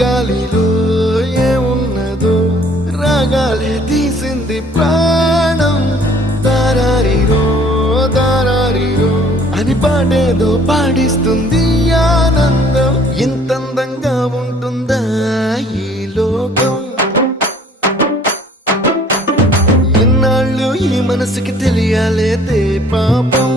గాలిలో ఏమున్నదో రాగాలే తీసింది ప్రాణం. దారారిరో దారారిరో అని పాడేదో పాడిస్తుంది ఆనందం. ఇంత అందంగా ఉంటుందా ఈ లోకం? ఇన్నాళ్ళు ఈ మనసుకి తెలియాలేదే పాపం.